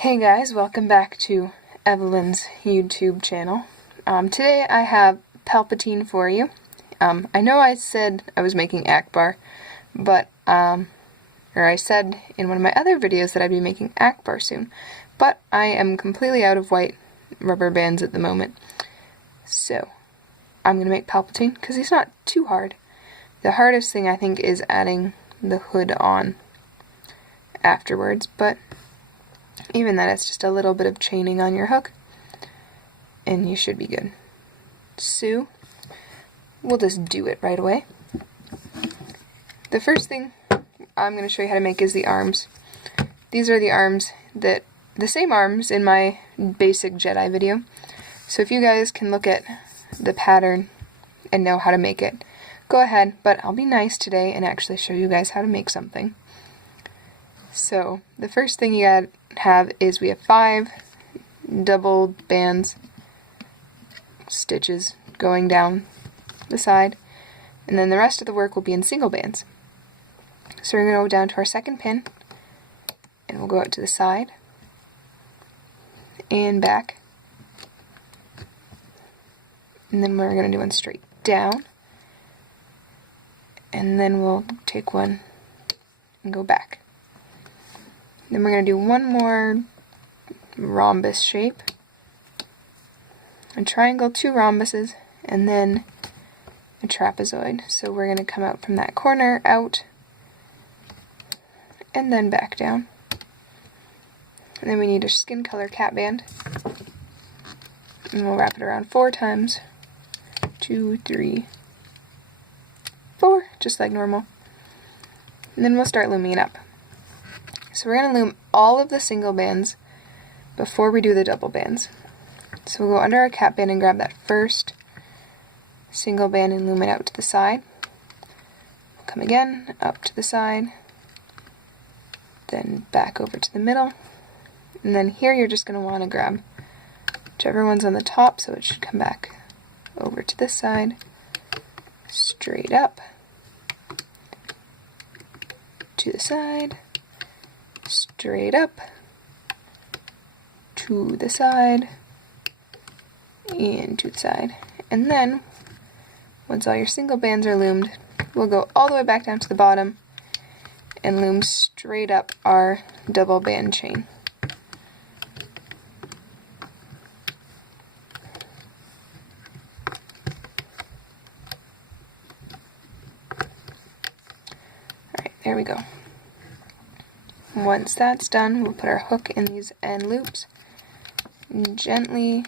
Hey guys, welcome back to Evelyn's YouTube channel. Today I have Palpatine for you. I know I said I was making Akbar, but, or I said in one of my other videos that I'd be making Akbar soon, but I am completely out of white rubber bands at the moment. So, I'm going to make Palpatine, because he's not too hard. The hardest thing I think is adding the hood on afterwards, but even that, it's just a little bit of chaining on your hook, and you should be good. So, we'll just do it right away. The first thing I'm going to show you how to make is the arms. These are the arms the same arms in my basic Jedi video. So if you guys can look at the pattern and know how to make it, go ahead, but I'll be nice today and actually show you guys how to make something. So, the first thing you gotta have is we have 5 double bands, stitches going down the side, and then the rest of the work will be in single bands. So we're going to go down to our second pin, and we'll go out to the side, and back, and then we're going to do one straight down, and then we'll take one and go back. Then we're going to do one more rhombus shape, a triangle, 2 rhombuses, and then a trapezoid. So we're going to come out from that corner, out, and then back down. And then we need a skin color cap band, and we'll wrap it around 4 times. 2, 3, 4, just like normal. And then we'll start looming it up. So we're going to loom all of the single bands before we do the double bands. So we'll go under our cap band and grab that first single band and loom it out to the side. We'll come again, up to the side, then back over to the middle. And then here you're just going to want to grab whichever one's on the top, so it should come back over to this side, straight up, to the side, straight up, to the side, and to the side. And then, once all your single bands are loomed, we'll go all the way back down to the bottom and loom straight up our double band chain. Alright, there we go. Once that's done, we'll put our hook in these end loops and gently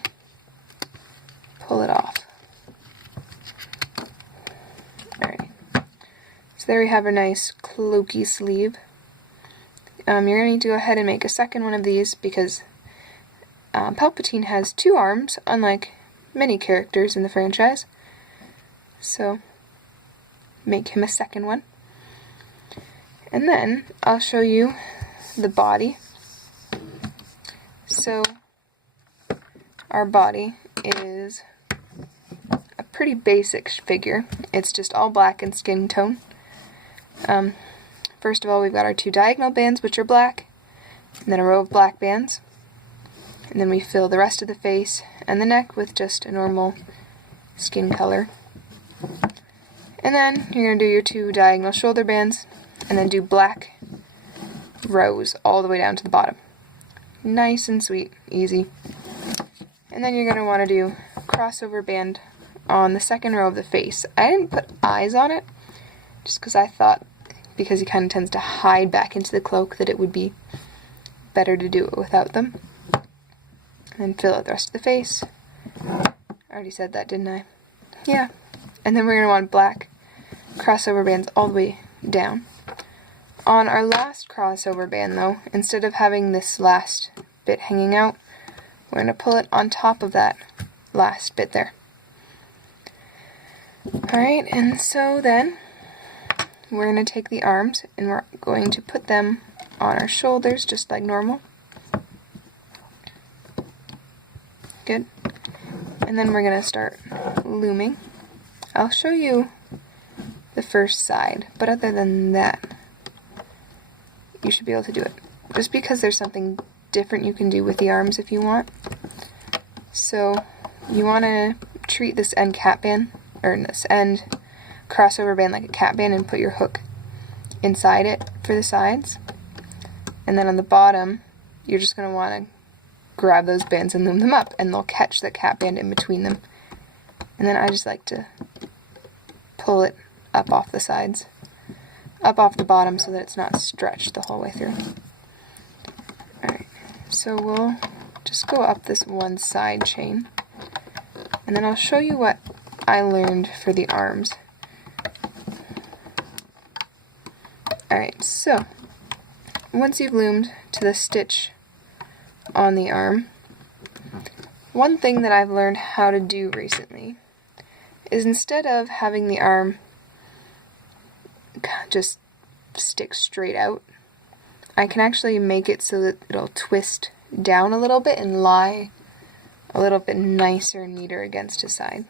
pull it off. Alright, so there we have a nice cloaky sleeve. You're going to need to go ahead and make a second one of these because Palpatine has 2 arms, unlike many characters in the franchise. So, make him a second one. And then, I'll show you the body. So, our body is a pretty basic figure. It's just all black and skin tone. First of all, we've got our 2 diagonal bands, which are black, and then a row of black bands. And then we fill the rest of the face and the neck with just a normal skin color. And then, you're going to do your 2 diagonal shoulder bands, and then do black rows all the way down to the bottom. Nice and sweet, easy. And then you're going to want to do crossover band on the second row of the face. I didn't put eyes on it, just because I thought, because he kind of tends to hide back into the cloak, that it would be better to do it without them. And fill out the rest of the face. I already said that, didn't I? Yeah. And then we're going to want black crossover bands all the way down. On our last crossover band though, instead of having this last bit hanging out, we're going to pull it on top of that last bit there. Alright, and so then, we're going to take the arms and we're going to put them on our shoulders just like normal. Good. And then we're going to start looming. I'll show you the first side, but other than that, you should be able to do it. Just because there's something different you can do with the arms if you want. So you want to treat this end cap band, or this end crossover band like a cap band, and put your hook inside it for the sides. And then on the bottom, you're just going to want to grab those bands and loom them up, and they'll catch the cap band in between them. And then I just like to pull it up off the sides, up off the bottom, so that it's not stretched the whole way through. Alright, so we'll just go up this one side chain, and then I'll show you what I learned for the arms. Alright, so once you've loomed to the stitch on the arm, one thing that I've learned how to do recently is, instead of having the arm just stick straight out, I can actually make it so that it'll twist down a little bit and lie a little bit nicer and neater against his side.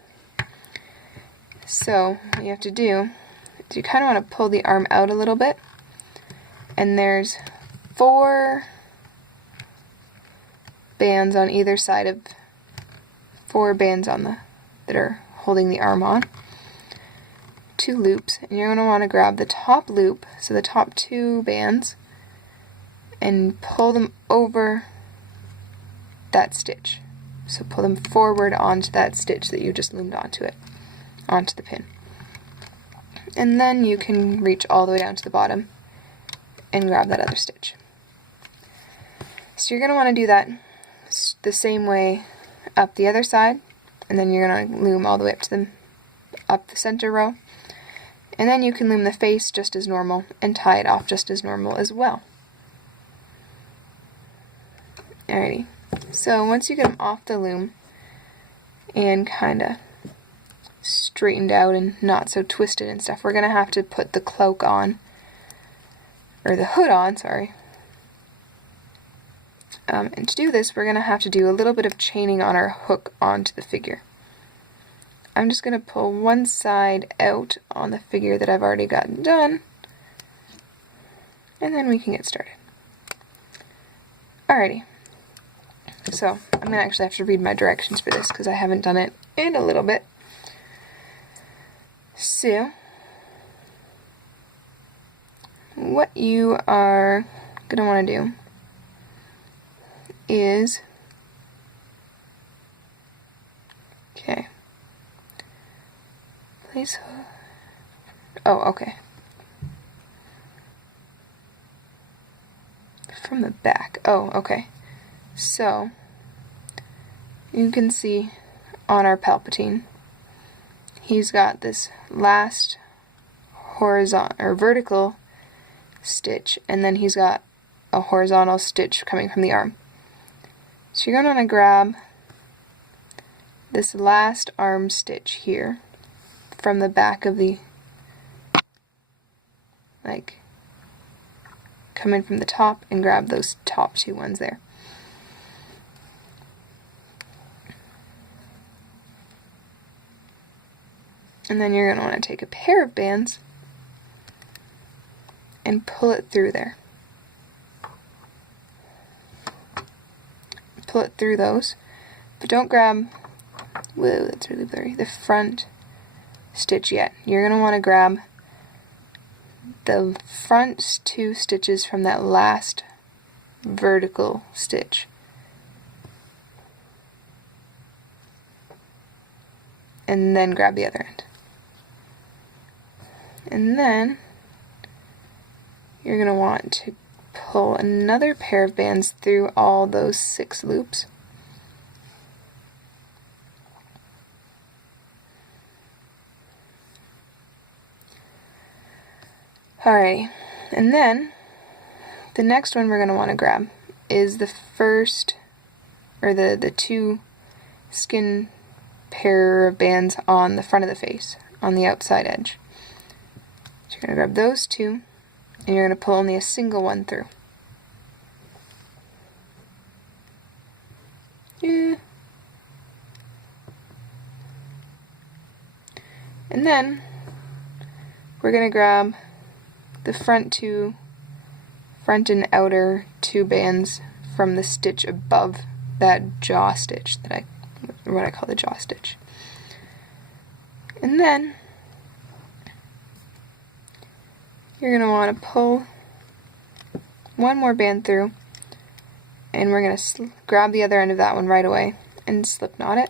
So what you have to do is you kind of want to pull the arm out a little bit, and there's 4 bands on either side of 4 bands on that are holding the arm on. 2 loops, and you're going to want to grab the top loop, so the top 2 bands, and pull them over that stitch. So pull them forward onto that stitch that you just loomed onto it, onto the pin. And then you can reach all the way down to the bottom and grab that other stitch. So you're going to want to do that the same way up the other side, and then you're going to loom all the way up the center row, and then you can loom the face just as normal and tie it off just as normal as well. Alrighty, so once you get them off the loom and kind of straightened out and not so twisted and stuff, we're going to have to put the cloak on, or the hood on, sorry. And to do this, we're going to have to do a little bit of chaining on our hook onto the figure. I'm just going to pull one side out on the figure that I've already gotten done, and then we can get started. Alrighty, so I'm going to actually have to read my directions for this because I haven't done it in a little bit. So, what you are going to want to do is, okay, place, oh, okay, from the back, oh, okay, so you can see on our Palpatine, he's got this last horizontal or vertical stitch, and then he's got a horizontal stitch coming from the arm. So you're going to want to grab this last arm stitch here from the back of the, like, come in from the top and grab those top 2 ones there. And then you're going to want to take a pair of bands and pull it through there. Pull it through those, but don't grab, whoa, that's really blurry, the front stitch yet. You're going to want to grab the front 2 stitches from that last vertical stitch. And then grab the other end. And then you're going to want to pull another pair of bands through all those 6 loops. Alrighty, and then the next one we're going to want to grab is the first, or the 2 skin pair of bands on the front of the face, on the outside edge. So you're going to grab those 2, and you're going to pull only a single one through. Yeah. And then we're going to grab the front and outer 2 bands from the stitch above that jaw stitch, what I call the jaw stitch. And then you're going to want to pull one more band through, and we're going to grab the other end of that one right away and slip knot it.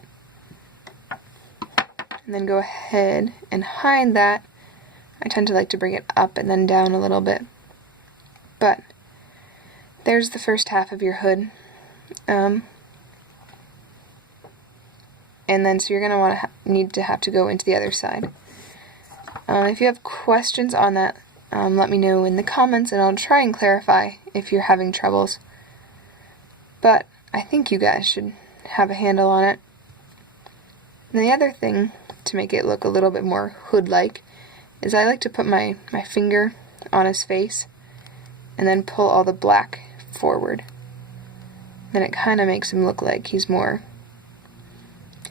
And then go ahead and hide that. I tend to like to bring it up and then down a little bit. But there's the first half of your hood. And then so you're going to need to have to go into the other side. If you have questions on that, let me know in the comments and I'll try and clarify if you're having troubles. But I think you guys should have a handle on it. And the other thing to make it look a little bit more hood-like is I like to put my finger on his face and then pull all the black forward. Then it kind of makes him look like he's more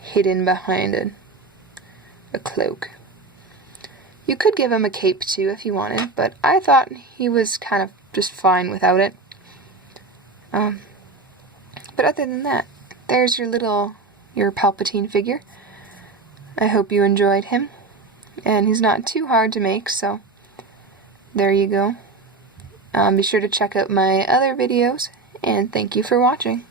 hidden behind a cloak. You could give him a cape too if you wanted, but I thought he was kind of just fine without it. But other than that, there's your Palpatine figure. I hope you enjoyed him, and he's not too hard to make, so there you go. Be sure to check out my other videos, and thank you for watching.